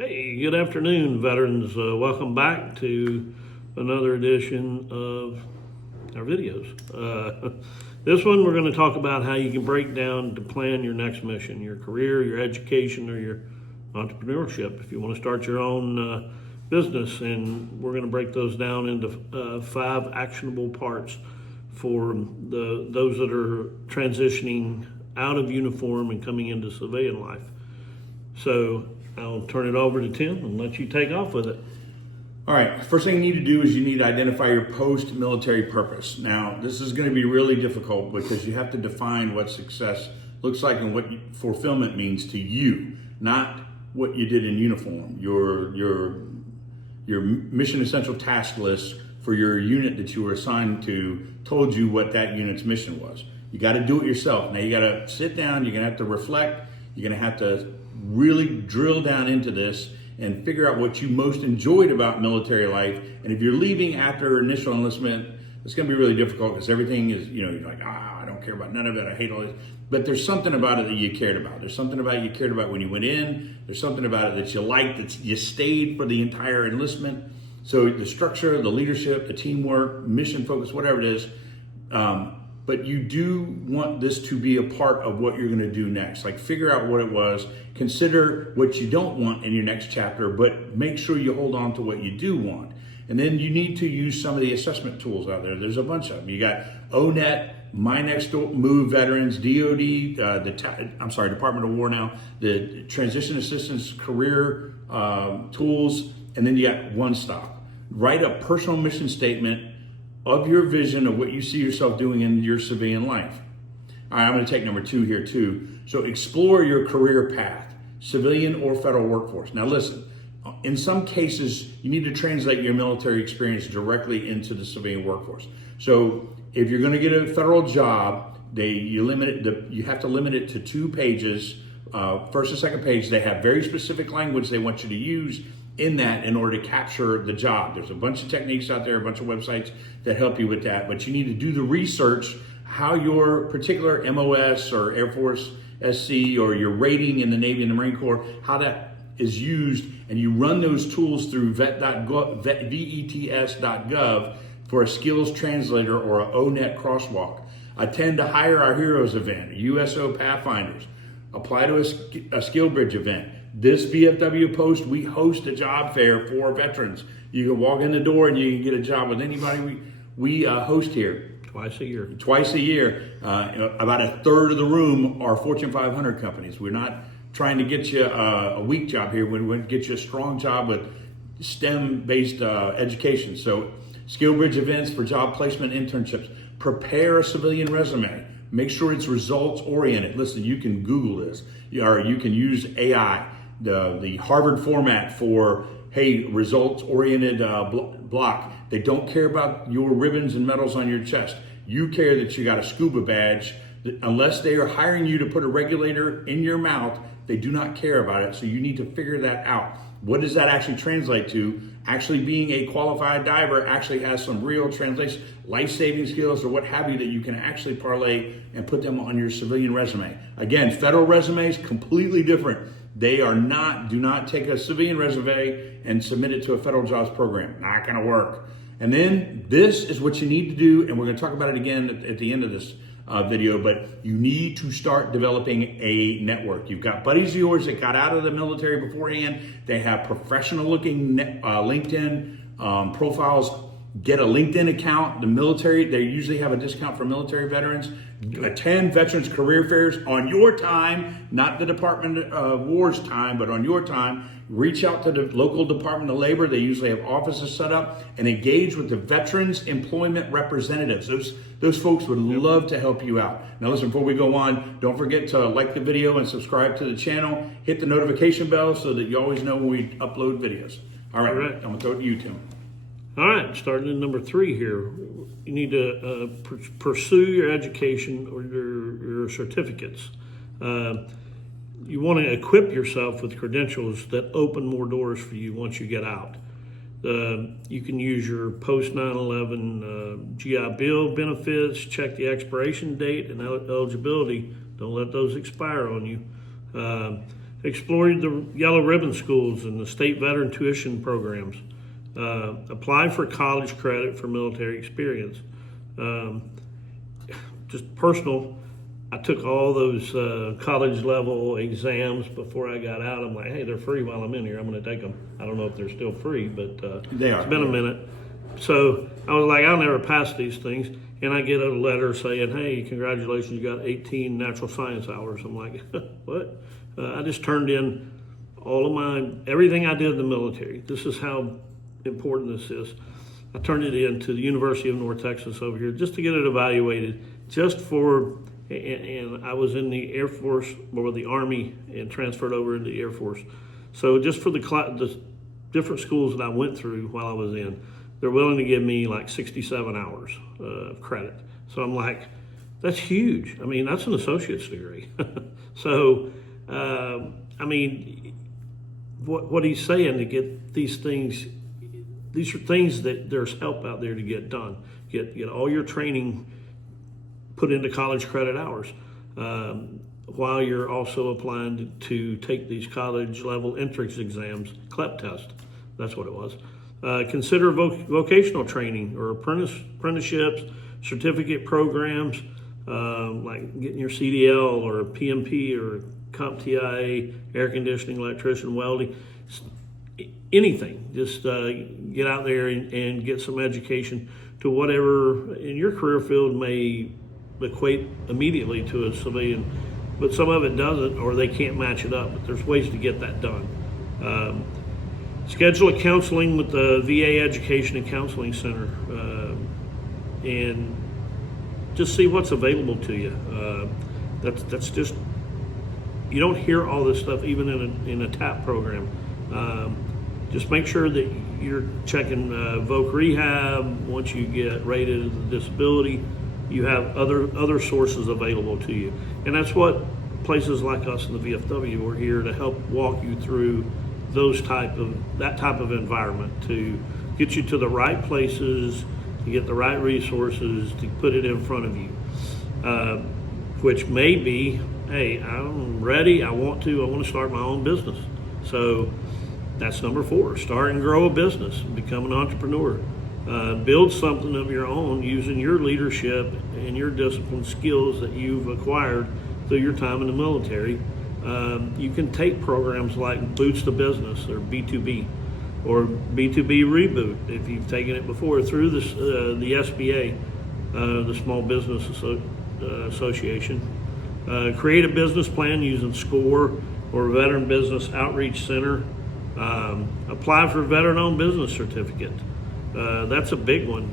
Hey, good afternoon, veterans. Welcome back to another edition of our videos. This one, we're going to talk about how you can break down to plan your next mission, your career, your education, or your entrepreneurship. If you want to start your own business, and we're going to break those down into 5 actionable parts for those that are transitioning out of uniform and coming into civilian life. So I'll turn it over to Tim and let you take off with it. All right, first thing you need to do is you need to identify your post-military purpose. Now, this is going to be really difficult because you have to define what success looks like and what fulfillment means to you, not what you did in uniform. Your mission essential task list for your unit that you were assigned to told you what that unit's mission was. You got to do it yourself. Now, you got to sit down, you're going to have to reflect, you're going to have to really drill down into this and figure out what you most enjoyed about military life. And if you're leaving after initial enlistment, it's going to be really difficult because everything is, you're like, I don't care about none of it. I hate all this. But there's something about it that you cared about. There's something about it you cared about when you went in. There's something about it that you liked, that you stayed for the entire enlistment. So the structure, the leadership, the teamwork, mission focus, whatever it is, but you do want this to be a part of what you're going to do next. Like, figure out what it was, consider what you don't want in your next chapter, but make sure you hold on to what you do want. And then you need to use some of the assessment tools out there. There's a bunch of them. You got ONET, My Next Move Veterans, DOD, Department of War now, the Transition Assistance Career Tools, and then you got One Stop. Write a personal mission statement of your vision of what you see yourself doing in your civilian life. All right, I'm going to take number 2 here too. So explore your career path, civilian or federal workforce. Now listen, in some cases, you need to translate your military experience directly into the civilian workforce. So if you're going to get a federal job, you have to limit it to 2 pages. First and second page, they have very specific language they want you to use in that in order to capture the job. There's a bunch of techniques out there, a bunch of websites that help you with that, but you need to do the research how your particular MOS or Air Force SC or your rating in the Navy and the Marine Corps, how that is used, and you run those tools through vets.gov for a skills translator or a ONET crosswalk. Attend to Hire Our Heroes event, USO Pathfinders. Apply to a SkillBridge event. This VFW post, we host a job fair for veterans. You can walk in the door and you can get a job with anybody we host here. Twice a year. Twice a year. About a third of the room are Fortune 500 companies. We're not trying to get you a weak job here. We're going to get you a strong job with STEM-based education. So SkillBridge events for job placement internships. Prepare a civilian resume. Make sure it's results oriented. Listen, you can Google this, or you can use AI, the Harvard format for, hey, results oriented block. They don't care about your ribbons and medals on your chest. You care that you got a scuba badge. Unless they are hiring you to put a regulator in your mouth, they do not care about it. So you need to figure that out. What does that actually translate to? Actually being a qualified diver actually has some real translation, life-saving skills or what have you that you can actually parlay and put them on your civilian resume. Again, federal resumes, completely different. They are not, do not take a civilian resume and submit it to a federal jobs program. Not gonna work. And then this is what you need to do, and we're gonna talk about it again at the end of this video, but you need to start developing a network. You've got buddies of yours that got out of the military beforehand. They have professional looking LinkedIn profiles. Get a LinkedIn account. The military, they usually have a discount for military veterans. Attend veterans career fairs on your time, not the Department of War's time, but on your time. Reach out to the local Department of Labor. They usually have offices set up, and engage with the veterans employment representatives. Those folks would love to help you out. Now listen, before we go on, don't forget to like the video and subscribe to the channel. Hit the notification bell so that you always know when we upload videos. All right. I'm gonna throw it to you, Tim. All right, starting in number 3 here. You need to pursue your education or your certificates. You want to equip yourself with credentials that open more doors for you once you get out. You can use your post 9/11 GI Bill benefits, check the expiration date and eligibility. Don't let those expire on you. explored the yellow ribbon schools and the state veteran tuition programs. Applied for college credit for military experience. Just personal, I took all those college level exams before I got out. I'm like, hey, they're free while I'm in here. I'm going to take them. I don't know if they're still free, but They are. it's been a minute. So I was like, I'll never pass these things. And I get a letter saying, hey, congratulations, you got 18 natural science hours. I'm like, what? I just turned in everything I did in the military. This is how important this is. I turned it in to the University of North Texas over here just to get it evaluated, and I was in the Air Force or the Army and transferred over into the Air Force. So just for the different schools that I went through while I was in, they're willing to give me like 67 hours of credit. So I'm like, that's huge. I mean, that's an associate's degree. So, I mean, what he's saying to get these things, these are things that there's help out there to get done. Get all your training put into college credit hours while you're also applying to take these college level entrance exams, CLEP test. That's what it was. Consider vocational training or apprenticeships, certificate programs, like getting your CDL or PMP or CompTIA, air conditioning, electrician, welding, anything. Just get out there and get some education to whatever in your career field may equate immediately to a civilian, but some of it doesn't, or they can't match it up. But there's ways to get that done. Schedule a counseling with the VA Education and Counseling Center, and just see what's available to you. That's just, you don't hear all this stuff even in a TAP program. Just make sure that you're checking voc rehab. Once you get rated as a disability, you have other sources available to you, and that's what places like us in the VFW are here to help walk you through that type of environment, to get you to the right places, to get the right resources, to put it in front of you, which may be, hey, I'm ready, I want to start my own business. So that's number 4, start and grow a business, become an entrepreneur. Build something of your own using your leadership and your discipline skills that you've acquired through your time in the military. You can take programs like Boots to Business or B2B or B2B Reboot if you've taken it before through the SBA, the Small Business Association. Create a business plan using SCORE or Veteran Business Outreach Center. Apply for a veteran-owned business certificate. That's a big one,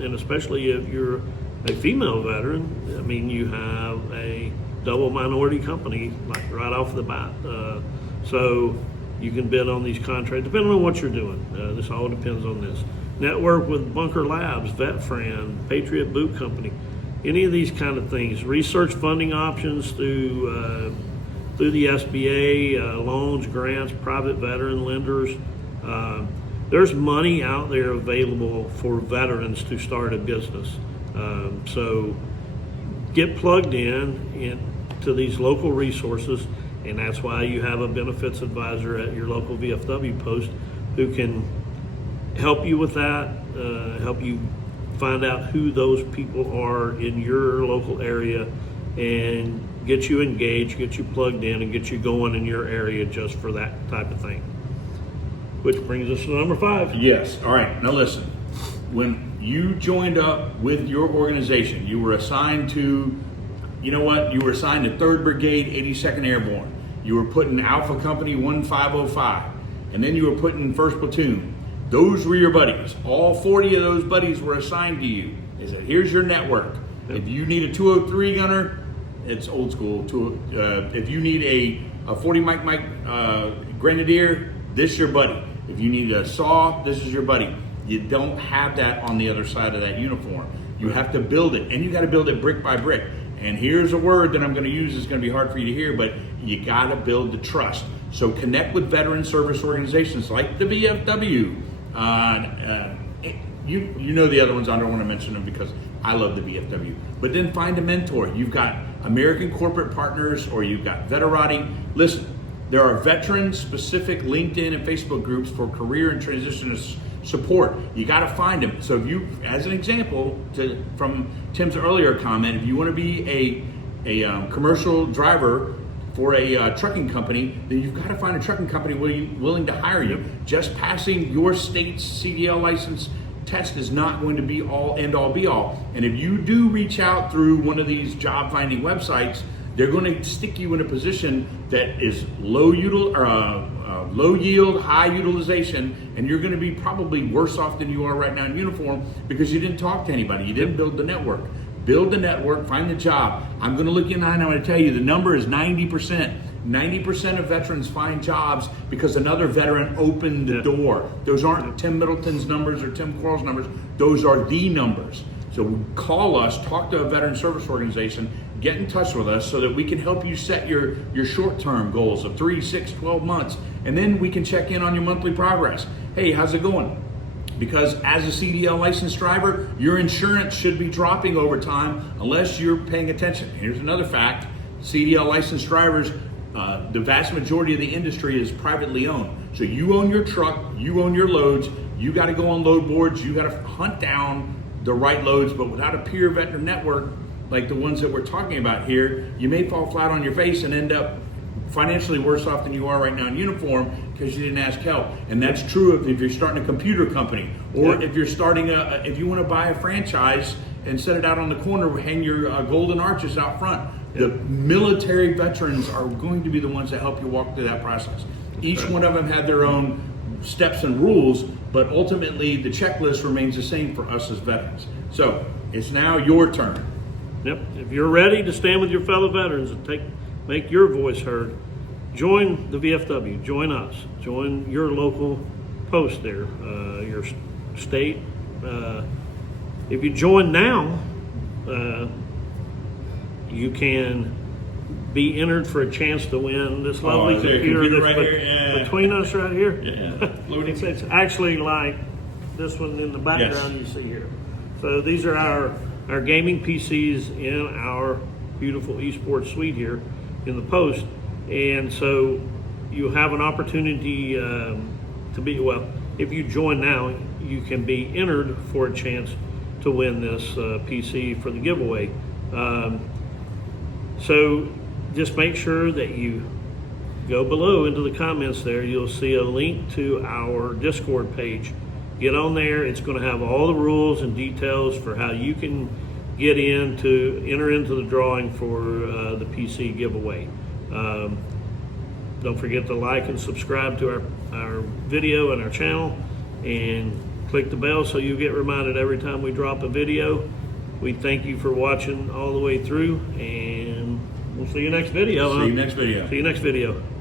and especially if you're a female veteran. I mean, you have a double minority company like right off the bat, so you can bid on these contracts depending on what you're doing. This all depends on this. Network with Bunker Labs, VetFran, Patriot Boot Company, any of these kind of things. Research funding options through the SBA, loans, grants, private veteran lenders. There's money out there available for veterans to start a business. So get plugged in to these local resources, and that's why you have a benefits advisor at your local VFW post who can help you with that, help you find out who those people are in your local area, and get you engaged, get you plugged in, and get you going in your area just for that type of thing. Which brings us to number 5. Yes. All right. Now listen. When you joined up with your organization, you were assigned to, you know what? You were assigned to 3rd Brigade, 82nd Airborne. You were put in Alpha Company 1505, and then you were put in 1st Platoon. Those were your buddies. All 40 of those buddies were assigned to you. They said, here's your network. If you need a 203 gunner, it's old school. If you need a 40 Mike Grenadier, this is your buddy. If you need a saw, this is your buddy. You don't have that on the other side of that uniform. You have to build it, and you got to build it brick by brick. And here's a word that I'm going to use. It's going to be hard for you to hear, but you got to build the trust. So connect with veteran service organizations like the VFW. You know the other ones. I don't want to mention them because I love the VFW. But then find a mentor. You've got American Corporate Partners, or you've got Veterati. Listen, There are veteran-specific LinkedIn and Facebook groups for career and transition support. You got to find them. So if you, as an example, from Tim's earlier comment, if you want to be a commercial driver for a trucking company, then you've got to find a trucking company willing to hire you. Just passing your state's CDL license test is not going to be end all be all. And if you do reach out through one of these job finding websites, they're going to stick you in a position that is low yield, high utilization, and you're going to be probably worse off than you are right now in uniform because you didn't talk to anybody. You didn't build the network. Build the network, find the job. I'm going to look in and I'm going to tell you the number is 90%. 90% of veterans find jobs because another veteran opened the door. Those aren't Tim Middleton's numbers or Tim Quarles' numbers. Those are the numbers. So call us, talk to a veteran service organization, get in touch with us so that we can help you set your short-term goals of 3, 6, 12 months. And then we can check in on your monthly progress. Hey, how's it going? Because as a CDL licensed driver, your insurance should be dropping over time unless you're paying attention. Here's another fact. CDL licensed drivers, the vast majority of the industry is privately owned. So you own your truck, you own your loads, you got to go on load boards, you got to hunt down the right loads, but without a peer veteran network like the ones that we're talking about here, you may fall flat on your face and end up financially worse off than you are right now in uniform because you didn't ask help. And that's true if you're starting a computer company, or if you're starting if you want to buy a franchise and set it out on the corner, hang your golden arches out front. The military veterans are going to be the ones that help you walk through that process. Each one of them had their own steps and rules, but ultimately the checklist remains the same for us as veterans. So it's now your turn. Yep. If you're ready to stand with your fellow veterans and make your voice heard, join the VFW. Join us. Join your local post there, your state. If you join now, you can be entered for a chance to win this lovely computer that's right here? between us right here. Yeah. It's actually like this one in the background you see here. So these are our gaming PCs in our beautiful esports suite here in the post. And so you have an opportunity to be, well, if you join now, you can be entered for a chance to win this PC for the giveaway. So just make sure that you go below into the comments there. You'll see a link to our Discord page. Get on there. It's going to have all the rules and details for how you can get in to enter into the drawing for the PC giveaway. Don't forget to like and subscribe to our video and our channel, and click the bell so you get reminded every time we drop a video. We thank you for watching all the way through, and we'll see you next video. See you next video. See you next video.